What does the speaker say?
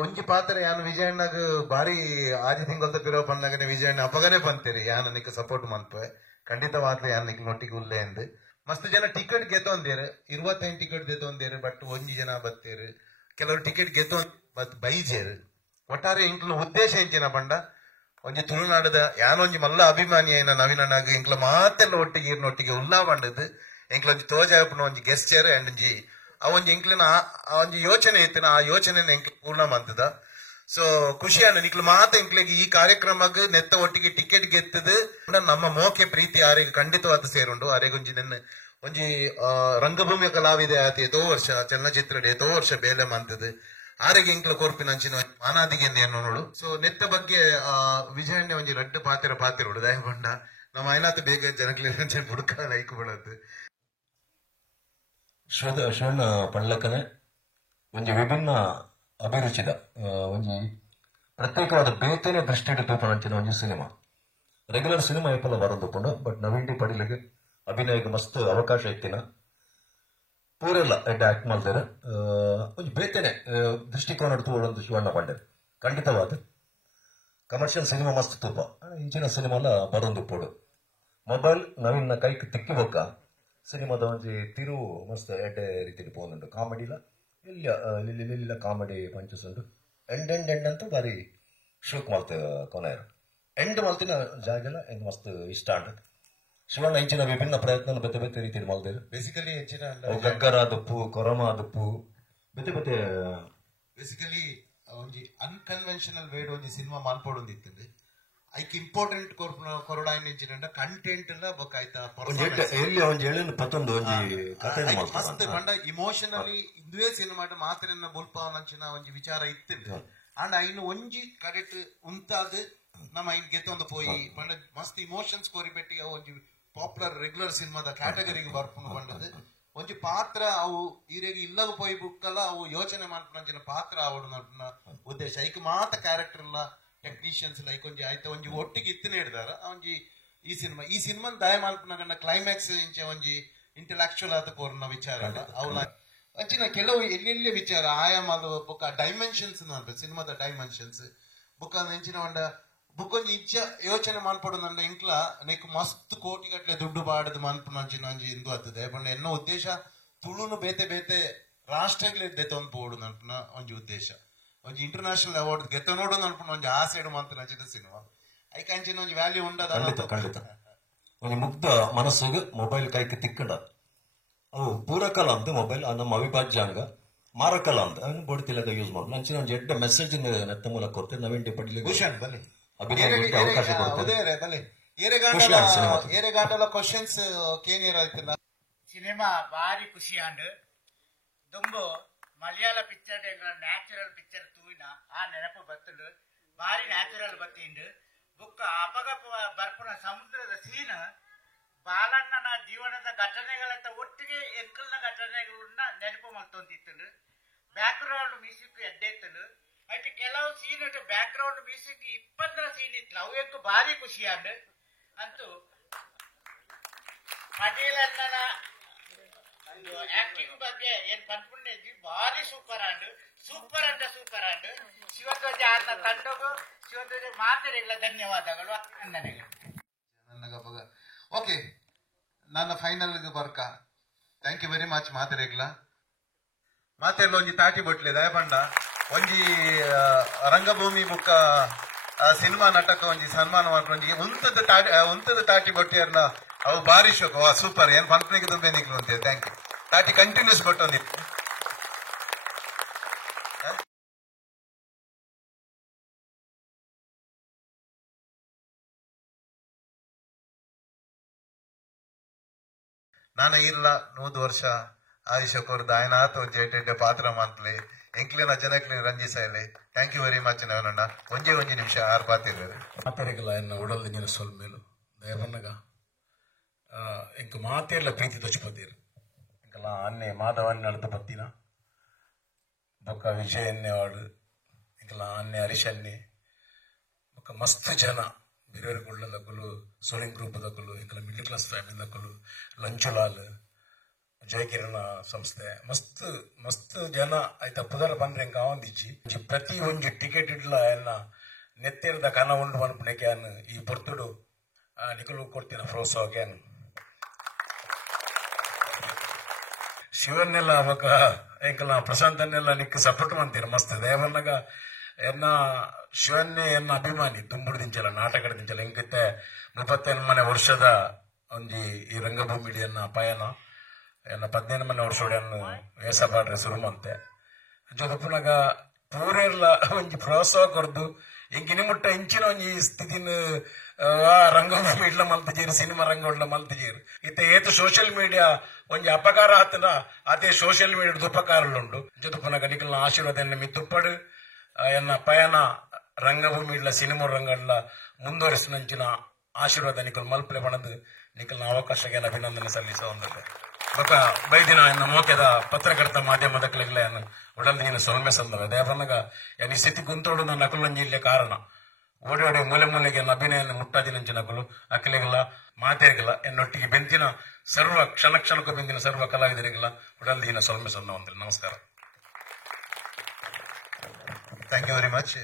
ಒಂಜಿ ಪಾತ್ರ ಯಾನು ವಿಜಯಣ್ಣಗ್ ಬಾರಿ ಆದಿ ತಿಂಗೊಲ್ದ ಪಿರೋ ಪಂಡಗನೆ ವಿಜಯಣ್ಣ ಅಪಗನೆ ಪಂತೇರಿ ಯಾನು ನಿಕ್ ಸಪೋರ್ಟ್ ಮನ್ಪೆ ಖಂಡಿತವಾಗ್ಲೂ ಯಾನು ನಿಕ್ ನೊಟ್ಟಿಗೆ ಉಲ್ಲೆ ಎಂದು ಮಸ್ತ್ ಜನ ಟಿಕೆಟ್ ಗೆತ್ತೊಂದೇರು 25 ಟಿಕೆಟ್ ಗೆತ್ತೊಂದೇರು ಬಟ್ ಒಂಜಿ ಜನ ಬತ್ತೇರು ಕೆಲವರು ಟಿಕೆಟ್ ಗೆತ್ತೊಂದ್ ಬೈಜೇರು ಒಟ್ಟಾರೆ ಇಂಕ್ಲ ಉದ್ದೇಶ ಎಂಚಿನ ಪಂಡ ಒಂಜಿ ತುಳುನಾಡದ ಯಾನೊಂಜಿ ಮಲ್ಲ ಅಭಿಮಾನಿ ಏನ ನವೀನಣ್ಣಗ್ ಇಂಕ್ಲ ಮಾತೆಲ್ಲ ಒಟ್ಟಿಗೆ ಇರ್ನೊಟ್ಟಿಗೆ ಉಲ್ಲಾ ಪಂಡದು ಎಂಕ್ಲ ಒಂಜಿ ತೋಜಾಪನ ಒಂಜಿ ಗೆಸ್ಚರ್ ಅಂಡ್ ಒಂಜಿ ಅವೊಂಜಿ ಎಂಕ್ಲಿನ ಒಂಜಿ ಯೋಚನೆ ಇತ್ತಿನ ಆ ಯೋಚನೆ ಎಂಕ್ಲ ಪೂರ್ಣ ಮಂತದ ಸೊ ಖುಷಿಯಾನ ನಿಕ್ಲು ಮಾತ ಎಂಕ್ಲಿಗೆ ಈ ಕಾರ್ಯಕ್ರಮಗ್ ನೆತ್ತ ಒಟ್ಟಿಗೆ ಟಿಕೆಟ್ ಗೆತ್ತದು ನಮ್ಮ ಮೋಕೆ ಪ್ರೀತಿ ಆರೆಗ್ ಖಂಡಿತವಾದ ಸೇರುಂಡು ಆರೆಗೊಂಜಿ ನೆನ್ನ ಒಂಜಿ ರಂಗಭೂಮಿ ಕಲಾವಿದೆ ಆತ ಎತೋ ವರ್ಷ ಚಲನಚಿತ್ರ ಎತೋ ವರ್ಷ ಬೇಲೆ ಮಂತದು ಆರೆಗೆ ಇಂಕ್ಲ ಕೋರ್ಪಿನ ಅಂಚಿನ ಮಾನಾದಿಗೆ ನೋಡು ಸೊ ನೆತ್ತ ಬಗ್ಗೆ ವಿಜಯಣ್ಣ ಒಂಜಿ ರಡ್ಡು ಪಾತಿರೋಡು ದಯಗೊಂಡ ನಮ್ಮ ಐನಾತ ಬೇಗ ಜನಕ್ಲಿ ಬುಡ್ಕ ಲೈಕ್ ಬಿಡದು ಶ್ರವಣ ಪಳ್ಳಕನೆ ಒಂಜಿ ವಿಭಿನ್ನ ಅಭಿರುಚಿದ ಒಂಜಿ ಪ್ರತ್ಯೇಕವಾದ ಬೇತೆನೆ ದೃಷ್ಟಿ ತೂಪನಂಚಿನ ಒಂಜಿ ಸಿನಿಮಾ ರೆಗ್ಯುಲರ್ ಸಿನಿಮಾ ಏಪಲ ಬರೋದುಕೊಂಡು ಬಟ್ ನವೀನ್ ಡಿ ಪಡಿಲಿಗೆ ಅಭಿನಯಕ್ಕೆ ಮಸ್ತ್ ಅವಕಾಶ ಇತ್ತಿನ ಪೂರೆಲ್ಲ ಆಕ್ಟ್ ಮಾಡ್ತಾರೆ ಒಂಜಿ ಬೇತೆನೆ ದೃಷ್ಟಿಕೋನ ತೂಡೊಂದು ಶಿವಣ್ಣ ಪಂಡೆ ಖಂಡಿತವಾದ ಕಮರ್ಷಿಯಲ್ ಸಿನಿಮಾ ಮಸ್ತ್ ತೂಪ ಇಂಚಿನ ಸಿನಿಮಾಲ ಬರೋದು ಪೋಡು ಮೊಬೈಲ್ ನವೀನ್ ಕೈಕ್ ತಿಕ್ಕಿ ಬೊಕ್ಕ ಸಿನಿಮಾದ ಒಂಜಿ ತಿರು ಮಸ್ತ್ ಎಡ್ಡೆ ರೀತಿಲಿ ಪೋನುಂಡು ಕಾಮಿಡಿಲ ಇಲ್ಲ ಕಾಮಿಡಿ ಪಂಚಸ್ ಉಂಡು ಎಂಡ್ ಅಂತ ಬಾರಿ ಶೋಕ್ ಮಾಡ್ತೇವೆ ಕೊನೆಯರು ಎಂಡ್ ಮಾಡ್ತಿನ ಜಾಗೆಲ್ಲ ಎಂಗ್ ಮಸ್ತ್ ಇಷ್ಟ ಅಂಡ್ ಶಿವಣ್ಣ ಇಂಚಿನ ವಿಭಿನ್ನ ಪ್ರಯತ್ನ ಬೇತೆ ಬೇತೆ ರೀತಿಯಲ್ಲಿ ಮಾಡ್ದೇರು ಬೇಸಿಕಲಿ ಹೆಚ್ಚಿನ ಗಗ್ಗರ ದಪ್ಪು ಕೊರಮ ದಪ್ಪು ಬೇತೆ ಬೇತೆ ಬೇಸಿಕಲಿ ಒಂಜಿ ಅನ್ಕನ್ವೆನ್ಷನಲ್ ವೇಡ್ ಒಂಜಿ ಸಿನಿಮಾ ಮಾನ್ಪೋಡೊಂದಿತ್ತಂడి ಐಕ್ ಇಂಪಾರ್ಟೆಂಟ್ ಕೊರಡಾಯಿನ ಇಂಚಿನ ಕಂಟೆಂಟ್ ಎಲ್ಲ ಬೊಕ್ಕಾಯ್ತಾ ಮಸ್ತ್ ಪಂಡ ಇಮೋಷನಲಿ ಇಂದುವೇ ಸಿನಿಮಾ ಮಾತ್ರ ಬುಲ್ಪನಂಚಿನ ಒಂಜಿ ವಿಚಾರ ಇತ್ತಿಂಡು ಅಂಡ್ ಐನು ಒಂಜಿ ಕರೆಕ್ಟ್ ಉಂತಾದ್ ನಮ್ಮ ಐನ್ ಗೆತ್ತೊಂದು ಪೋಯಿ ಪಂಡ ಮಸ್ತ್ ಇಮೋಷನ್ಸ್ ಕೋರಿಪೆಟ್ಟಿ ಒಂಜಿ ಪಾಪ್ಯುಲರ್ ರೆಗ್ಯುಲರ್ ಸಿನಿಮಾದ ಕ್ಯಾಟಗರಿಗೆ ಬರ್ಪುನು ಪಂಡದು ಒಂಜಿ ಪಾತ್ರ ಅವು ಈರೆಗೆ ಇಲ್ಲಗ ಪೋಯಿ ಬುಕ್ಕಲ್ಲ ಅವು ಯೋಚನೆ ಮಾಡ್ಪುನಂಚಿನ ಪಾತ್ರ ಆವಡು ನಡ್ಪುನ ಉದ್ದೇಶ ಐಕ್ ಮಾತ ಕ್ಯಾರೆಕ್ಟರ್ ಇಲ್ಲ ಟೆಕ್ನಿಷಿಯನ್ಸ್ ಲೈಕ್ ಒಂಜಿ ಆಯ್ತಾ ಒಂಜಿ ಒಟ್ಟಿಗೆ ಇತ್ತಿನ ಹಿಡ್ದಾರ ಒಂಜಿ ಈ ಸಿನಿಮಾ ದಯ ಮಾಲ್ಪನ ಕ್ಲೈಮ್ಯಾಕ್ಸ್ ಇಂಚೆ ಒಂಜಿ ಇಂಟೆಲೆಕ್ಚುಯಲ್ ಆತ ಪೋರ್ನ ವಿಚಾರ ಅವನ ಅಂಚಿನ ಕೆಲವು ಎಲ್ಲೆಲ್ಲೇ ವಿಚಾರ ಆಯಾಮದ ಬುಕ್ಕ ಡೈಮೆನ್ಷನ್ಸ್ ಅಂತ ಸಿನಿಮಾದ ಡೈಮೆನ್ಷನ್ಸ್ ಬುಕ್ಕ ಎಂಚಿನ ಒಂಡ ಬುಕ್ ಒಂಜಿ ಇಚ್ಛ ಯೋಚನೆ ಮಾಲ್ಪಡು ನನ್ನ ಇಂಕ್ಲ ನೆಕ್ ಮಸ್ತ್ ಕೋಟಿ ಗಟ್ಲೆ ದುಡ್ಡು ಬಾಡದು ಮಾನ್ಪುನ ಅಂಚಿನ ಒಂಜಿ ಇಂದು ಆಗ್ತದೆ ಪಂಡ ಎನ್ನೋ ಉದ್ದೇಶ ತುಳುನು ಬೇತೆ ಬೇತೆ ರಾಷ್ಟ್ರಗಳೇ ದೆತ್ತೊಂದು ಪೋಡು ನನ್ಪುನ ಒಂಜಿ ಉದ್ದೇಶ ಒಂಜಿ ಇಂಟರ್ನ್ಯಾಷನಲ್ ಅವಾರ್ಡ್ ಗೆತ್ತ ನೋಡೋದು ಅನ್ಕೊಂಡು ಒಂಜಿ ಆ ಸೈಡ್ ಮಾತ್ರ ನಚ್ಚಿದ ಸಿನಿಮಾ ಐಕ ಅಂಚಿನ ಒಂಜಿ ವ್ಯಾಲ್ಯೂ ಉಂಡದ ಖಂಡಿತ ಒಂಜಿ ಮುಗ್ಧ ಮನಸ್ಸಿಗೆ ಮೊಬೈಲ್ ಕೈಗೆ ತಿಕ್ಕಂಡ ಅವು ಪೂರಕಲ ಅಂತ ಮೊಬೈಲ್ ನಮ್ಮ ಅವಿಭಾಜ್ಯಾಂಗ ಮಾರಕಲ ಅಂತ ಅವನು ಬೋಡ್ತಿಲ್ಲದ ಯೂಸ್ ಮಾಡೋದು ಅಂಚಿನ ಒಂಜಿ ಎಡ್ಡ ಮೆಸೇಜ್ ನೆತ್ತ ಮೂಲಕ ಕೊಡ್ತೇನೆ ನವೀನ್ ಡಿ ಪಡ್ಲಿಕ್ಕೆ ಖುಷನ್ ಬಲ್ಲಿ ಅಭಿನಯಕ್ಕೆ ಅವಕಾಶ ಕೊಡ್ತೇನೆ ಬಲ್ಲಿ ಏರೆಗಾಂಡಲ ಕ್ವಶನ್ಸ್ ಕೇನಿಯರ್ ಆಯ್ತಿಲ್ಲ ಸಿನಿಮಾ ಬಾರಿ ಖುಷಿ ಅಂಡ್ ದುಂಬು ಮಲಯಾಳ ಪಿಕ್ಚರ್ ನ್ಯಾಚುರಲ್ ಪಿಕ್ಚರ್ ತೂಯಿನ ಆ ನೆನಪು ಬತ್ತುಂಡು ಬಾರಿ ನ್ಯಾಚುರಲ್ ಬತ್ತಿಂಡು ಬುಕ್ಕ ಅಪಗಪ ಬರ್ಪುನ ಸಮುದ್ರದ ಸೀನ್ ಬಾಲಣ್ಣನ ಜೀವನದ ಘಟನೆಗಳಂತ ಒಟ್ಟಿಗೆ ಎಂಕಲ್ನ ಘಟನೆಗಳನ್ನ ನೆನಪು ಮಲ್ತೊಂದಿತ್ತುಂಡು ಬ್ಯಾಕ್ ಗ್ರೌಂಡ್ ಮ್ಯೂಸಿಕ್ ಎಡ್ಡೆತ್ತುಂಡು అయితే ಕೆಲವು scene background music 20 scene ಇತ್ತು ಅವು ಎಂಕು ಬಾರಿ ಖುಷಿ ಅಂಡ್ ಅಂತೂ ಪಟೇಲ್ ಅಣ್ಣನ ಆಕ್ಟಿಂಗ್ ಬಗ್ಗೆ ಏನ್ ಪನ್ಪುಂಡೇಜಿ ಬಾರಿ ಸೂಪರ್ ಅಂಡ್ ಶಿವಧ್ವಜ ಆರ್ನ ತಂಡಗೂ ಶಿವಧ್ವಜ ಮಾತರಿಗಳ ಧನ್ಯವಾದಗಳು ಅಭಿನಂದನೆಗಳು. ಓಕೆ ನನ್ನ ಫೈನಲ್ ಬರ್ಕ ಥ್ಯಾಂಕ್ ಯು ವೆರಿ ಮಚ್ ಮಾತರೆಗ್ಲ ಮಾತೆಲ್ಲ ಒಂಜಿ ತಾಟಿ ಬೊಟ್ಲೆ ದಯಪಂಡ ಒಂಜಿ ರಂಗಭೂಮಿ ಬುಕ್ಕ ಸಿನಿಮಾ ನಾಟಕ ಒಂಜಿ ಸನ್ಮಾನ ಮಾಡ್ಕೊಂಡಿ ಉಂತದ ತಾಟಿ ಬೊಟ್ಟಿಯರ್ನ ಅವು ಬಾರಿ ಶೋಕ ಸೂಪರ್ ಏನ್ ಪಂಪನಿಗೆ ತುಂಬೆ ನಿಗ್ಲು ಅಂತೆ ಥ್ಯಾಂಕ್ ಯು ತಾಟಿ ಕಂಟಿನ್ಯೂಸ್ ಕೊಟ್ಟೊಂದಿತ್ತು ನಾನು ಇಲ್ಲ 100 ವರ್ಷ ಆಯುಷ್ಯ ಕೊರ್ದು ఆయన ಒಂಜಿ ಎಡ್ಡೆ ಪಾತ್ರ ಮಾತ್ಲೆ ಎಂಕ್ಲಿನ ಜನಕ್ಲಿ ರಂಜಿಸಲೆ ಥ್ಯಾಂಕ್ ಯು ವೆರಿ ಮಚ್ ನವನಣ್ಣ ಒಂಜಿ ನಿಮಿಷ ಆರು ಪಾತಿರ್ವೇರು ಮಾತಾಡಿಗಲ್ಲ ಎನ್ನ ಉಡಲ್ ನಿನ್ನ ಸೊಲ್ಮೇಲು ದಯಬನ್ನಗ ಇಂಕ ಮಾತೆರ್ಲ ಪ್ರೀತಿ ತೊಚ್ಪತೀರು ಇಂಕಲ್ಲ ಅನ್ನೆ ಮಾಧವನ್ನೇ ಅಳ್ತ ಬತ್ತಿನ ಬೊಕ್ಕ ವಿಜಯನ್ನೇ ವಾಡು ಇಂಕಲ್ಲ ಅನ್ನೆ ಹರೀಶನ್ನೇ ಬೊಕ್ಕ ಮಸ್ತ್ ಜನ ಬೇರೆ ಗುಳ್ಳದಕ್ಕಲು ಸೋಲಿಂಗ್ ಗ್ರೂಪ್ ದಕ್ಕಲು ಇಂಕಲ್ಲ ಮಿಡ್ಲ್ ಕ್ಲಾಸ್ ಫ್ಯಾಮಿಲಿ ದಕ್ಕಲು ಲಂಚುಲಾಲ್ ಜಯಕಿರಣ ಸಂಸ್ಥೆ ಮಸ್ತ್ ಜನ ಆಯ್ತಾ ಪುದರ ಬಂದ್ರೆ ಹೆಂಗೆ ಆವಂದಿಜ್ಜಿ ಪ್ರತಿ ಒಂಜಿ ಟಿಕೆಟ್ ಇಡ್ಲ ಎನ್ನ ನೆತ್ತಿರದ ಕನ ಉಂಡು ಅನ್ಪಣೆಗೆ ಈ ಪೊರ್ತುಡು ನಿಕಲು ಕೊಡ್ತೀನ ಪ್ರೋತ್ಸಾಹಕ್ಕೆ ಶಿವನ್ನೆಲ್ಲ ಅವಾಗ ಎಂಕಲ ಪ್ರಶಾಂತನ್ನೆಲ್ಲ ನಿಕ್ಕ ಸಪೋರ್ಟ್ ಮಾಡ್ತೀರ ಮಸ್ತ್ ದೇವಣ್ಣಗ ಎನ್ನ ಶಿವನ್ನೇ ಎನ್ನ ಅಭಿಮಾನಿ ತುಂಬುಡು ದಿಂಚಲ್ಲ ನಾಟಕದ ದಿಂಚಲ್ಲ ಹೆಂಗೈತೆ 38 ವರ್ಷದ ಒಂಜಿ ಈ ರಂಗಭೂಮಿಡಿ ಎನ್ನ ಪಯಣ ಎನ್ನ 18 ವರ್ಷೋಡೆಯನ್ನು ವೇಸಪಾಡ್ರೆ ಸುರುಮಂತೆ ಜೊತೆಪುನಗ ಪೂರೆಲ್ಲ ಒಂಜಿ ಪ್ರೋತ್ಸಾಹ ಕೊರ್ದು ಎಂಕಿನಿ ಮುಟ್ಟ ಇಂಚಿನ ಒಂಜಿ ಸ್ಥಿತಿನ ರಂಗಭೂಮಿ ಇಡ್ಲ ಮಲ್ತಜೀರು ಸಿನಿಮಾ ರಂಗ ಉಡ್ಲ ಮಲ್ತಜೀರು ಇತ್ತೆ ಏತು ಸೋಷಿಯಲ್ ಮೀಡಿಯಾ ಒಂಜಿ ಅಪಕಾರ ಆತನ ಅದೇ ಸೋಷಿಯಲ್ ಮೀಡಿಯಾದ ಉಪಕಾರలుండు ಜೊತೆಪುನಗ ನಿಕಲ್ನ ಆಶೀರ್ವಾದ ಎನ್ನ ಮಿತ್ತುಪ್ಪಡು ಎನ್ನ ಪಯಣ ರಂಗಭೂಮಿ ಇಡ್ಲ ಸಿನಿಮಾ ರಂಗ ಇಡ್ಲ ಮುಂದುವರಿಸಿನಂಚಿನ ಆಶೀರ್ವಾದ ನಿಕಲ್ ಮಲ್ಪಲೆ ಬಣದು ನಿಕಲ್ನ ಅವಕಾಶಕ್ಕೆ ಅಭಿನಂದನೆ ಸಲ್ಲಿಸ ಹೊಂದಿದೆ ಬೊಕ ಬೈದಿನ ಎನ್ನ ಮೋಕೆದ ಪತ್ರಕರ್ತ ಮಾಧ್ಯಮದ ಕಲೆಗಳ ಉಡಲ್ ನೀನು ಸೊಲ್ಮೆ ಸಂದವೆ ದೇವನಗ ಎನಿ ಸ್ಥಿತಿ ಕುಂತೋಡು ನನ್ನ ನಕಲಂಜಿ ಇಲ್ಲೇ ಕಾರಣ ಓಡೋಡೆ ಮೂಲೆ ಮೂಲೆಗೆ ಅಭಿನಯ ಮುಟ್ಟಾದಿನಂಚಿ ನಕಲು ಅಕಲೆಗಳ ಮಾತೆಗಳ ಎನ್ನೊಟ್ಟಿಗೆ ಬೆಂತಿನ ಸರ್ವ ಕ್ಷಣಕ್ಕೂ ಬೆಂದಿನ ಸರ್ವ ಕಲಾವಿದರಿಗೆಲ್ಲ ಉಡಲ್ ನೀನು ಸೊಲ್ಮೆ ಸಂದ ನಮಸ್ಕಾರ. Thank you very much.